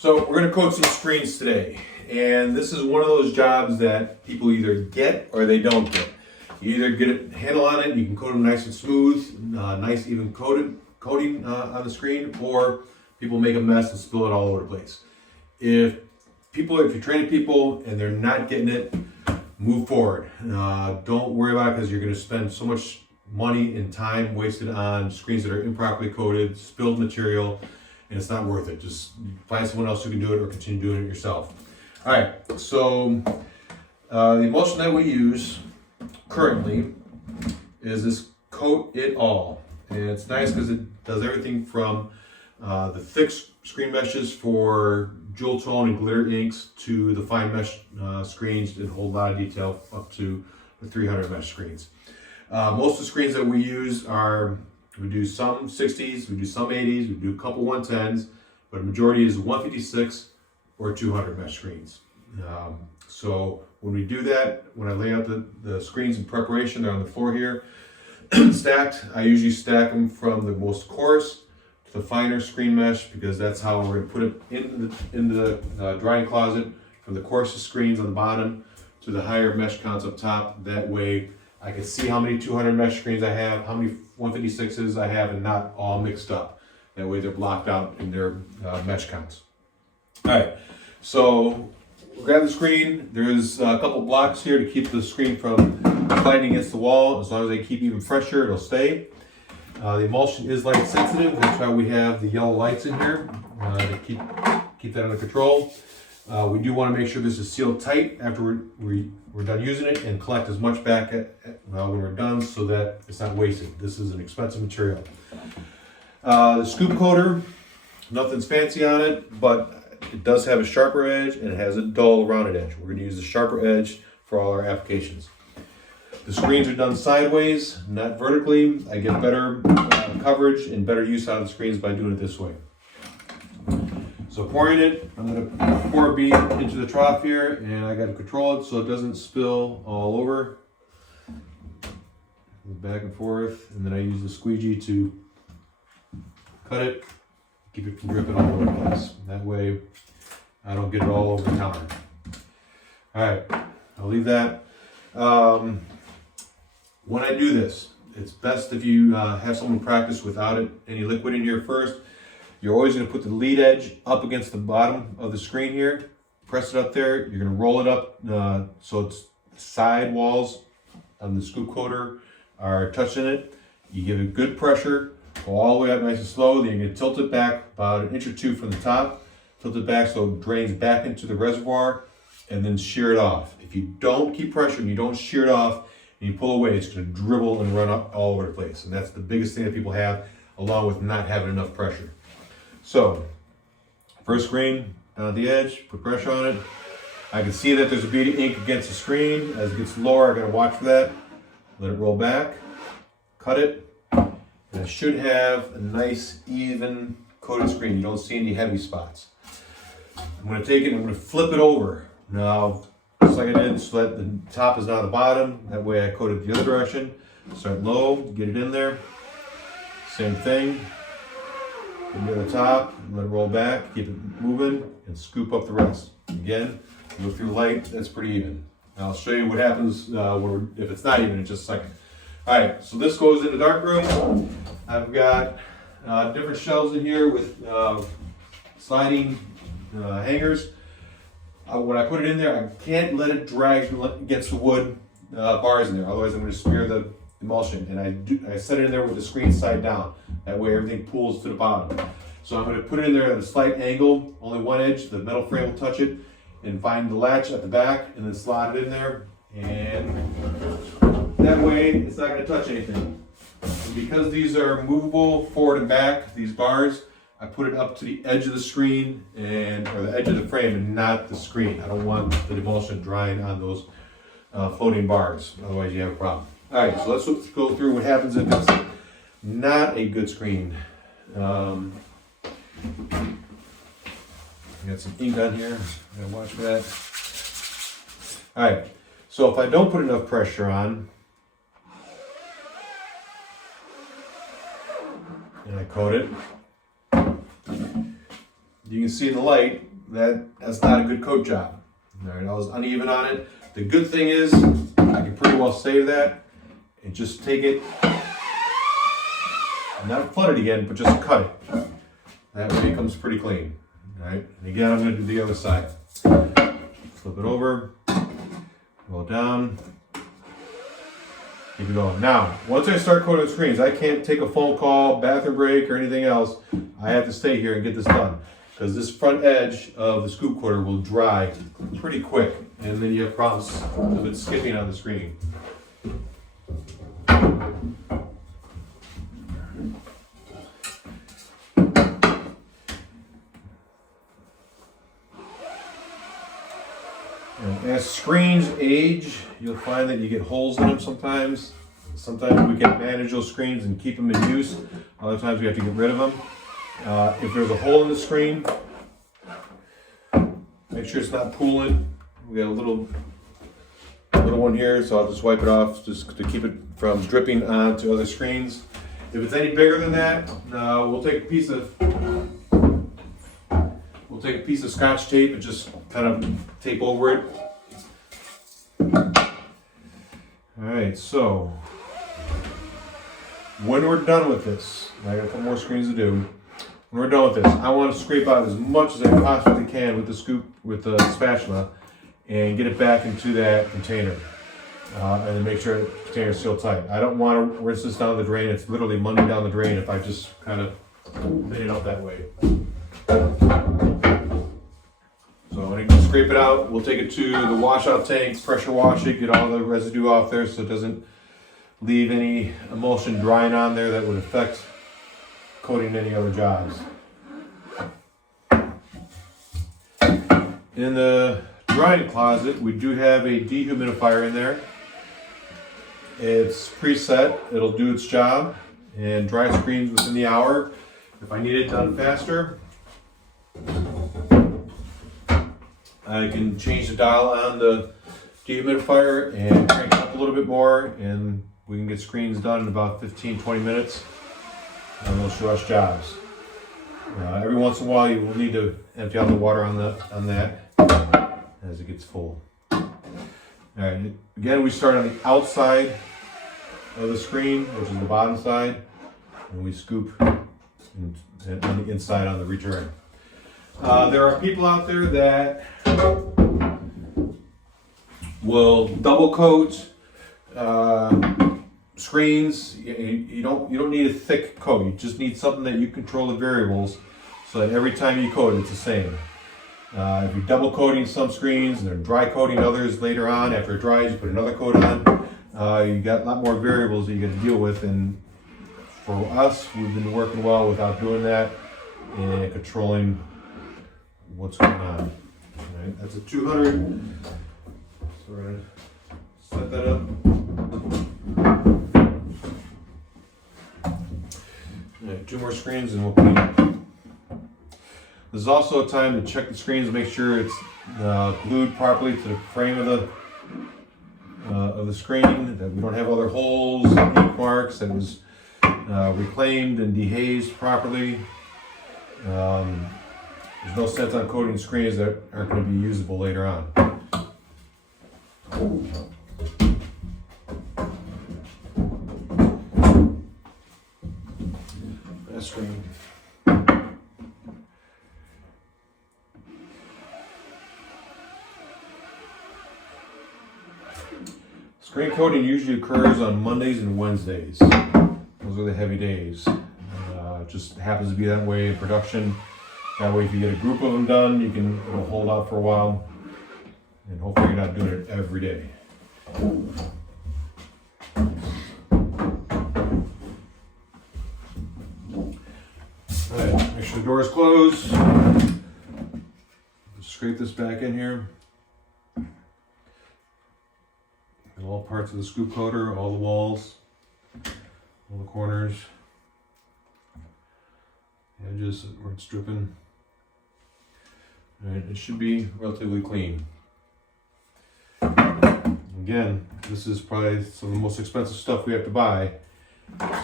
So we're gonna coat some screens today, and this is one of those jobs that people either get or they don't get. You either get a handle on it, you can coat them nice and smooth, nice even coating on the screen, or people make a mess and spill it all over the place. If you're training people and they're not getting it, move forward. Don't worry about it because you're gonna spend so much money and time wasted on screens that are improperly coated, spilled material, and it's not worth it. Just find someone else who can do it or continue doing it yourself. All right, so the emulsion that we use currently is this Coat It All. And it's nice because it does everything from the thick screen meshes for jewel tone and glitter inks to the fine mesh screens that hold a lot of detail up to the 300 mesh screens. Most of the screens that we use we do some 60s, we do some 80s, we do a couple 110s, but the majority is 156 or 200 mesh screens. So when we do that, when I lay out the screens in preparation, they're on the floor here, stacked, I usually stack them from the most coarse to the finer screen mesh because that's how we're going to put it in the drying closet, from the coarsest screens on the bottom to the higher mesh counts up top. That way I can see how many 200 mesh screens I have, how many 156s I have, and not all mixed up. That way they're blocked out in their mesh counts. All right, so we'll grab the screen. There's a couple blocks here to keep the screen from sliding against the wall. As long as they keep even fresher, it'll stay. The emulsion is light sensitive. That's why we have the yellow lights in here to keep that under control. We do want to make sure this is sealed tight after we're done using it, and collect as much back when we're done so that it's not wasted. This is an expensive material. The scoop coater, nothing's fancy on it, but it does have a sharper edge and it has a dull rounded edge. We're going to use the sharper edge for all our applications. The screens are done sideways, not vertically. I get better coverage and better use out of the screens by doing it this way. So pouring it, I'm going to pour a bead into the trough here, and I got to control it so it doesn't spill all over. Back and forth, and then I use the squeegee to cut it, keep it from dripping all over the place. That way I don't get it all over the counter. All right, I'll leave that. When I do this, it's best if you have someone practice without any liquid in here first. You're always going to put the lead edge up against the bottom of the screen here. Press it up there. You're going to roll it up so it's the side walls on the scoop coater are touching it. You give it good pressure, go all the way up nice and slow. Then you're going to tilt it back about an inch or two from the top. Tilt it back so it drains back into the reservoir, and then shear it off. If you don't keep pressure and you don't shear it off and you pull away, it's going to dribble and run up all over the place. And that's the biggest thing that people have, along with not having enough pressure. So, first screen down at the edge, put pressure on it. I can see that there's a bead of ink against the screen. As it gets lower, I gotta watch for that. Let it roll back, cut it, and I should have a nice, even coated screen. You don't see any heavy spots. I'm gonna take it and I'm gonna flip it over. Now, just like I did, so that the top is now the bottom. That way I coat it the other direction. Start low, get it in there. Same thing. Near the top, let it roll back, keep it moving, and scoop up the rest. Again, go through light, that's pretty even. Now I'll show you what happens if it's not even in just a second. All right, so this goes in the dark room. I've got different shelves in here with sliding hangers. When I put it in there, I can't let it drag against the wood bars in there, otherwise I'm going to smear the emulsion. And I set it in there with the screen side down. That way everything pulls to the bottom. So I'm going to put it in there at a slight angle, only one edge, the metal frame will touch it, and find the latch at the back and then slide it in there. And that way it's not going to touch anything. And because these are movable forward and back, these bars, I put it up to the edge of the screen or the edge of the frame and not the screen. I don't want the emulsion drying on those floating bars, otherwise you have a problem. All right, so let's go through what happens if it's not a good screen. I got some ink on here. I gotta watch for that. All right, so if I don't put enough pressure on, and I coat it, you can see in the light that's not a good coat job. All right, I was uneven on it. The good thing is I can pretty well save that and just take it, not flood it again, but just cut it. That way it comes pretty clean. All right, and again, I'm going to do the other side. Flip it over, roll it down, keep it going. Now, once I start coating screens, I can't take a phone call, bathroom break, or anything else. I have to stay here and get this done, because this front edge of the scoop coater will dry pretty quick, and then you have problems with it skipping on the screen. And as screens age, you'll find that you get holes in them sometimes. Sometimes we can manage those screens and keep them in use. Other times we have to get rid of them. If there's a hole in the screen, make sure it's not pooling. We got a little one here, so I'll just wipe it off just to keep it from dripping onto other screens. If it's any bigger than that, we'll take a piece of Scotch tape and just kind of tape over it. All right, so when we're done with this, I got a couple more screens to do. When we're done with this, I want to scrape out as much as I possibly can with the spatula, and get it back into that container, and then make sure the container is still tight. I don't want to rinse this down the drain. It's literally money down the drain if I just kind of made it out that way. So when you scrape it out, we'll take it to the washout tank, pressure wash it, get all the residue off there so it doesn't leave any emulsion drying on there that would affect coating any other jobs. In the drying closet, we do have a dehumidifier in there. It's preset, it'll do its job and dry screens within the hour. If I need it done faster, I can change the dial on the dehumidifier and crank it up a little bit more, and we can get screens done in about 15-20 minutes on those rush jobs. Every once in a while you will need to empty out the water on that as it gets full. Alright, again we start on the outside of the screen, which is the bottom side, and we scoop and on the inside on the return. There are people out there that will double coat screens. You don't need a thick coat. You just need something that you control the variables, so that every time you coat it's the same. If you're double coating some screens and then dry coating others later on, after it dries you put another coat on, you got a lot more variables that you got to deal with, and for us we've been working well without doing that and controlling what's going on. All right, that's a 200. So we're gonna set that up. All right, 2 more screens and we'll clean up. There's also a time to check the screens to make sure it's glued properly to the frame of the screen, that we don't have other holes, ink marks, that it was reclaimed and dehazed properly. There's no sense on coating screens that aren't going to be usable later on. That screen. Screen coating usually occurs on Mondays and Wednesdays. Those are the heavy days. It just happens to be that way in production. That way if you get a group of them done, it'll hold out for a while. And hopefully you're not doing it every day. Alright, make sure the door is closed. Just scrape this back in here. And all parts of the scoop coater, all the walls, all the corners, edges where it's dripping. Alright, it should be relatively clean. Again, this is probably some of the most expensive stuff we have to buy,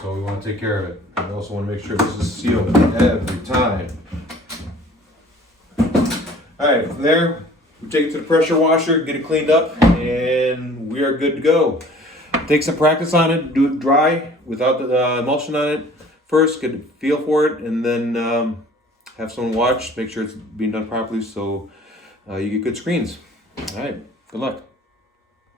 so we want to take care of it. We also want to make sure this is sealed every time. All right, from there, we take it to the pressure washer, get it cleaned up, and we are good to go. Take some practice on it, do it dry without the emulsion on it first, get a feel for it, and then have someone watch, make sure it's being done properly so you get good screens. All right, good luck.